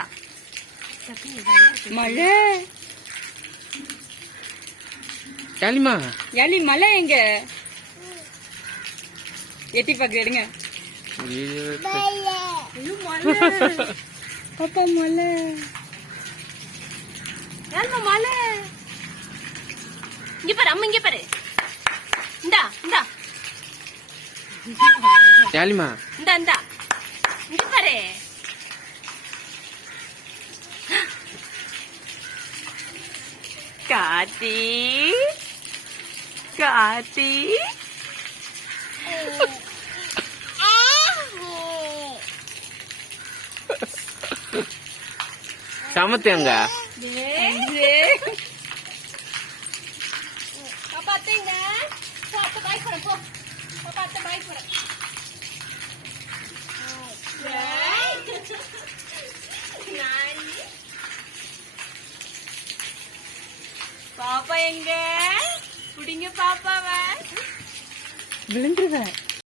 இந்தா மழை. யாழிமா யாழி மழை எங்க எட்டி பாக்கு எடுங்க. பாப்பா மழை. யாழ்மா மழை. இங்க பாரு அம்மா இங்க பாரு. இந்தா இந்தா யாழிமா இந்தா இந்தா இங்க பாரு. காத்தி காத்தி சமத்தேங்க பாப்பா அத்தைங்க பாப்பா பாய் போட போ. பாப்பா அத்தை பாய் போட. பாப்பா எங்க புடிங்க பாப்பாவை விழுந்துருவேன்.